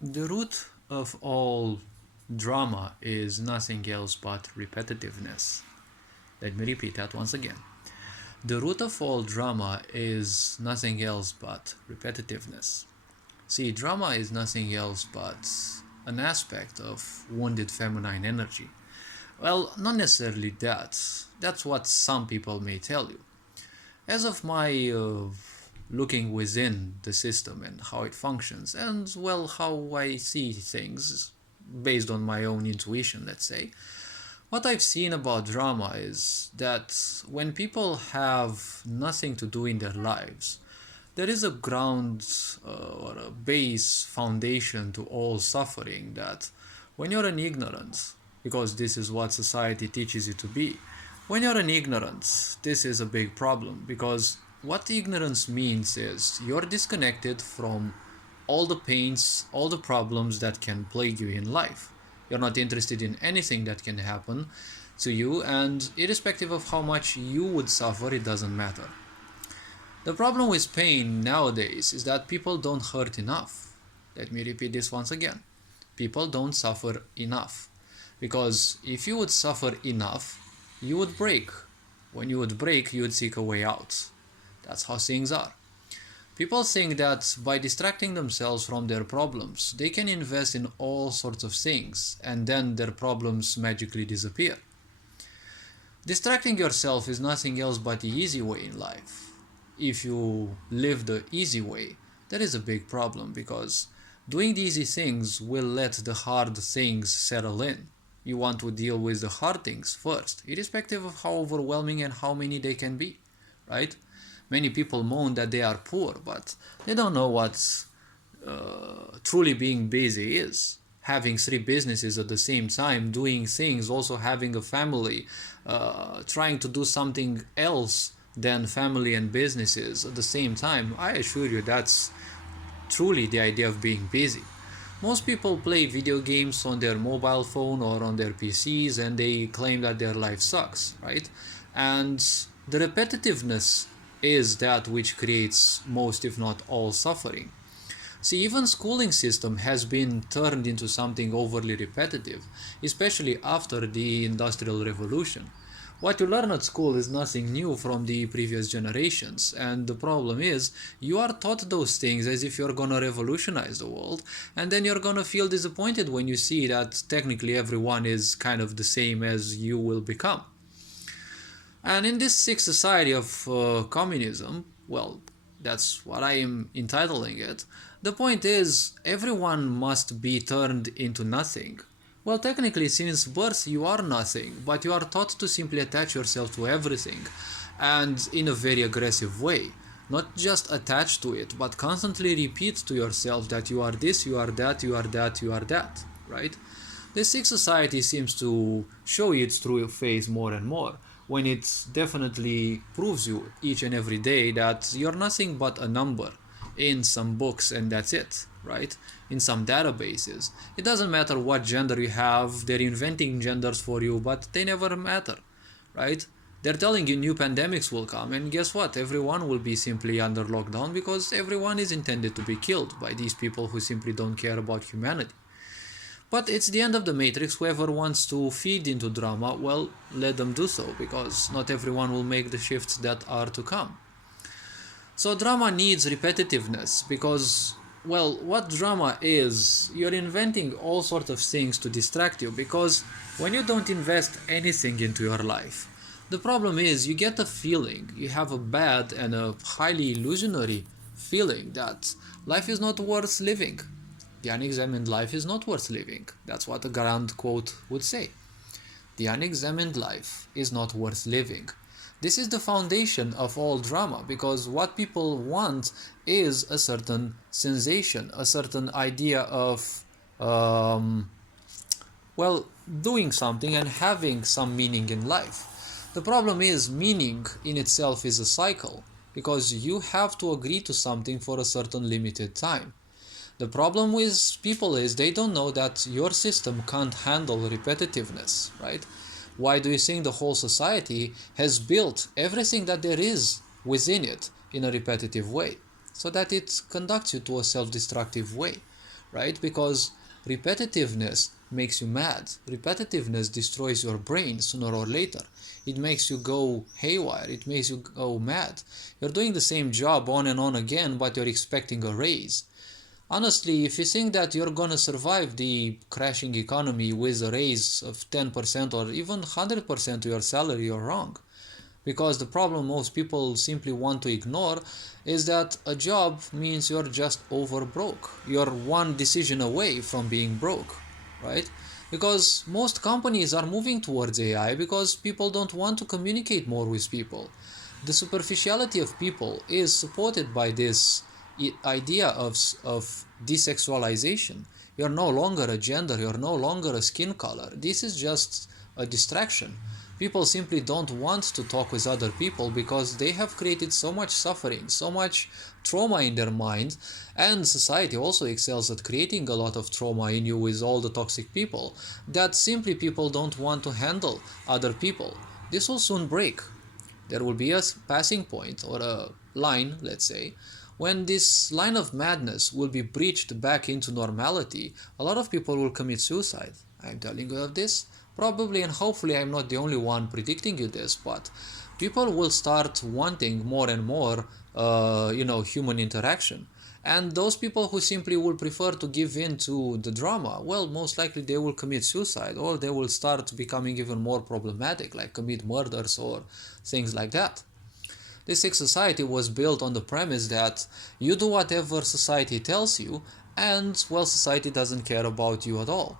The root of all drama is nothing else but repetitiveness. Let me repeat that once again. The root of all drama is nothing else but repetitiveness. See, drama is nothing else but an aspect of wounded feminine energy. Well, not necessarily that. That's what some people may tell you. As of my looking within the system and how it functions, and well, how I see things based on my own intuition, let's say, what I've seen about drama is that when people have nothing to do in their lives, there is a ground or a base foundation to all suffering that when you're an ignorant, because this is what society teaches you to be, when you're an ignorant, this is a big problem because what ignorance means is you're disconnected from all the pains, all the problems that can plague you in life. You're not interested in anything that can happen to you, and irrespective of how much you would suffer, it doesn't matter. The problem with pain nowadays is that people don't hurt enough. Let me repeat this once again. People don't suffer enough. Because if you would suffer enough, you would break. When you would break, you would seek a way out. That's how things are. People think that by distracting themselves from their problems, they can invest in all sorts of things and then their problems magically disappear. Distracting yourself is nothing else but the easy way in life. If you live the easy way, that is a big problem because doing the easy things will let the hard things settle in. You want to deal with the hard things first, irrespective of how overwhelming and how many they can be, right? Many people moan that they are poor, but they don't know what truly being busy is. Having three businesses at the same time, doing things, also having a family, trying to do something else than family and businesses at the same time, I assure you that's truly the idea of being busy. Most people play video games on their mobile phone or on their PCs and they claim that their life sucks, right? And the repetitiveness is that which creates most, if not all, suffering. See, even schooling system has been turned into something overly repetitive, especially after the Industrial Revolution. What you learn at school is nothing new from the previous generations, and the problem is you are taught those things as if you're gonna revolutionize the world, and then you're gonna feel disappointed when you see that technically everyone is kind of the same as you will become. And in this sick society of communism, well, that's what I am entitling it, the point is everyone must be turned into nothing. Well, technically, since birth you are nothing, but you are taught to simply attach yourself to everything, and in a very aggressive way. Not just attach to it, but constantly repeat to yourself that you are this, you are that, you are that, you are that, right? This sick society seems to show you its true face more and more, when it definitely proves you each and every day that you're nothing but a number in some books and that's it, right? In some databases. It doesn't matter what gender you have, they're inventing genders for you, but they never matter, right? They're telling you new pandemics will come, and guess what? Everyone will be simply under lockdown because everyone is intended to be killed by these people who simply don't care about humanity. But it's the end of the matrix. Whoever wants to feed into drama, well, let them do so, because not everyone will make the shifts that are to come. So drama needs repetitiveness, because, well, what drama is, you're inventing all sorts of things to distract you, because when you don't invest anything into your life, the problem is you get a feeling, you have a bad and a highly illusionary feeling that life is not worth living. The unexamined life is not worth living. That's what a grand quote would say. The unexamined life is not worth living. This is the foundation of all drama, because what people want is a certain sensation, a certain idea of, well, doing something and having some meaning in life. The problem is meaning in itself is a cycle, because you have to agree to something for a certain limited time. The problem with people is they don't know that your system can't handle repetitiveness, right? Why do you think the whole society has built everything that there is within it in a repetitive way? So that it conducts you to a self-destructive way. right? Because repetitiveness makes you mad. Repetitiveness destroys your brain sooner or later. It makes you go haywire. It makes you go mad. You're doing the same job on and on again, but you're expecting a raise. Honestly, if you think that you're gonna survive the crashing economy with a raise of 10% or even 100% to your salary, you're wrong. Because the problem most people simply want to ignore is that a job means you're just over broke. You're one decision away from being broke, right? Because most companies are moving towards AI because people don't want to communicate more with people. The superficiality of people is supported by this idea of desexualization. You're no longer a gender, you're no longer a skin color. This is just a distraction. People simply don't want to talk with other people because they have created so much suffering, so much trauma in their mind, and society also excels at creating a lot of trauma in you with all the toxic people, that simply people don't want to handle other people. This will soon break. There will be a passing point or a line, let's say, when this line of madness will be breached back into normality. A lot of people will commit suicide. I'm telling you of this. Probably and hopefully I'm not the only one predicting you this, but people will start wanting more and more, human interaction. And those people who simply will prefer to give in to the drama, well, most likely they will commit suicide or they will start becoming even more problematic, like commit murders or things like that. This sick society was built on the premise that you do whatever society tells you, and, well, society doesn't care about you at all.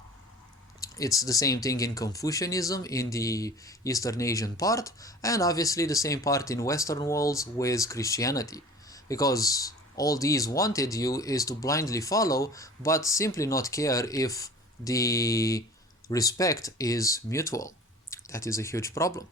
It's the same thing in Confucianism in the Eastern Asian part, and obviously the same part in Western worlds with Christianity. Because all these wanted you is to blindly follow, but simply not care if the respect is mutual. That is a huge problem.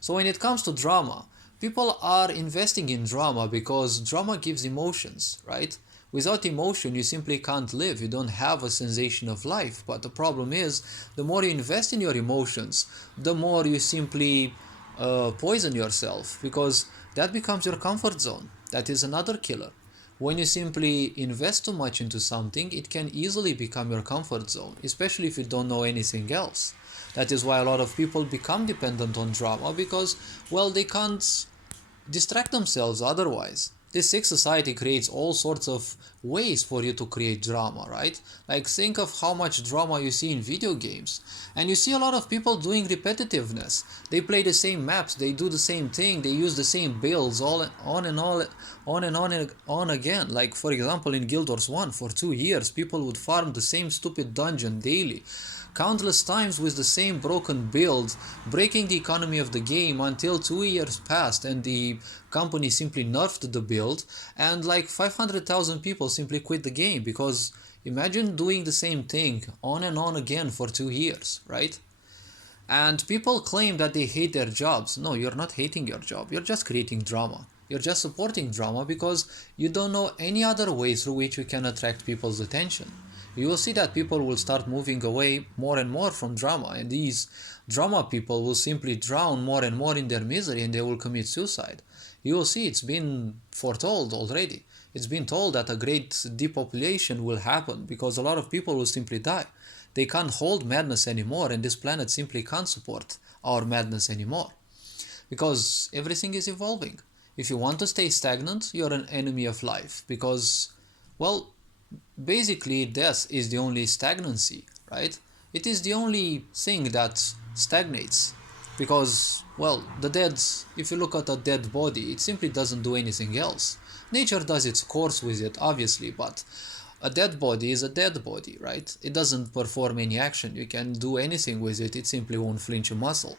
So when it comes to drama, people are investing in drama because drama gives emotions, right? Without emotion, you simply can't live. You don't have a sensation of life. But the problem is, the more you invest in your emotions, the more you simply poison yourself, because that becomes your comfort zone. That is another killer. When you simply invest too much into something, it can easily become your comfort zone, especially if you don't know anything else. That is why a lot of people become dependent on drama because, well, they can't distract themselves otherwise. This sick society creates all sorts of ways for you to create drama, right? Like, think of how much drama you see in video games. And you see a lot of people doing repetitiveness. They play the same maps, they do the same thing, they use the same builds all on and on again. Like, for example, in Guild Wars 1, for 2 years, people would farm the same stupid dungeon daily, countless times with the same broken build, breaking the economy of the game until 2 years passed and the company simply nerfed the build, and like 500,000 people simply quit the game. Because imagine doing the same thing on and on again for 2 years, right? And people claim that they hate their jobs. No, you're not hating your job, you're just creating drama. You're just supporting drama because you don't know any other way through which you can attract people's attention. You will see that people will start moving away more and more from drama, and these drama people will simply drown more and more in their misery and they will commit suicide. You will see it's been foretold already. It's been told that a great depopulation will happen because a lot of people will simply die. They can't hold madness anymore, and this planet simply can't support our madness anymore because everything is evolving. If you want to stay stagnant, you're an enemy of life because, well, basically death is the only stagnancy, right? It is the only thing that stagnates because, well, the dead, if you look at a dead body, it simply doesn't do anything else. Nature does its course with it, obviously, but a dead body is a dead body, right? It doesn't perform any action. You can do anything with it, it simply won't flinch a muscle.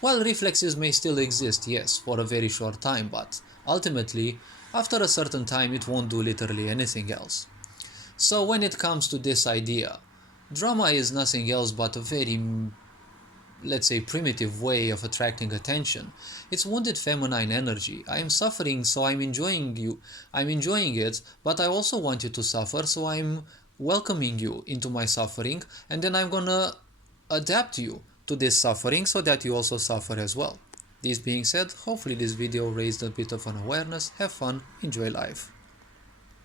While reflexes may still exist, yes, for a very short time, but ultimately, after a certain time, it won't do literally anything else. So when it comes to this idea, drama is nothing else but a very, let's say, primitive way of attracting attention. It's wounded feminine energy. I am suffering, so I'm enjoying you. I'm enjoying it, but I also want you to suffer, so I'm welcoming you into my suffering, and then I'm gonna adapt you to this suffering so that you also suffer as well. This being said, hopefully this video raised a bit of an awareness. Have fun, enjoy life.